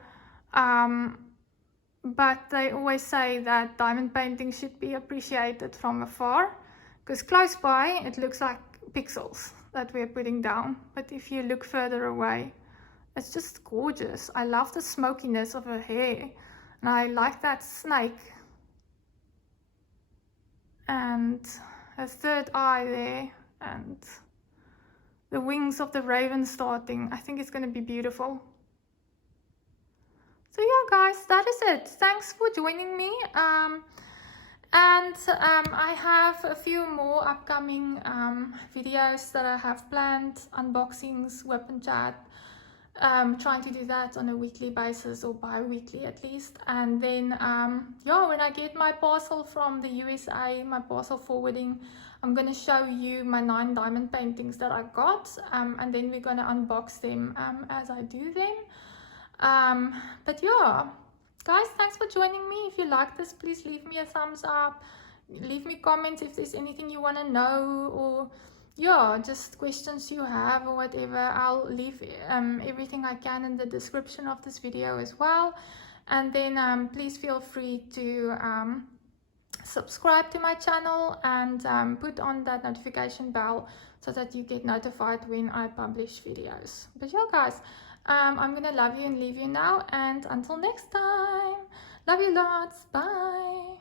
But they always say that diamond painting should be appreciated from afar, because close by it looks like pixels that we're putting down, but if you look further away, it's just gorgeous. I love the smokiness of her hair, and I like that snake and her third eye there, and the wings of the raven starting. I think it's going to be beautiful. So yeah, guys, that is it. Thanks for joining me. I have a few more upcoming videos that I have planned, unboxings, whip and chat. Trying to do that on a weekly basis or bi-weekly at least. And then yeah, when I get my parcel from the USA, my parcel forwarding, I'm going to show you my 9 diamond paintings that I got, and then we're going to unbox them as I do them. But yeah, guys, thanks for joining me. If you like this, please leave me a thumbs up, leave me comments if there's anything you want to know, or yeah, just questions you have or whatever. I'll leave everything I can in the description of this video as well. And then please feel free to subscribe to my channel and put on that notification bell so that you get notified when I publish videos. But yeah, guys, I'm gonna love you and leave you now, and until next time, love you lots, bye.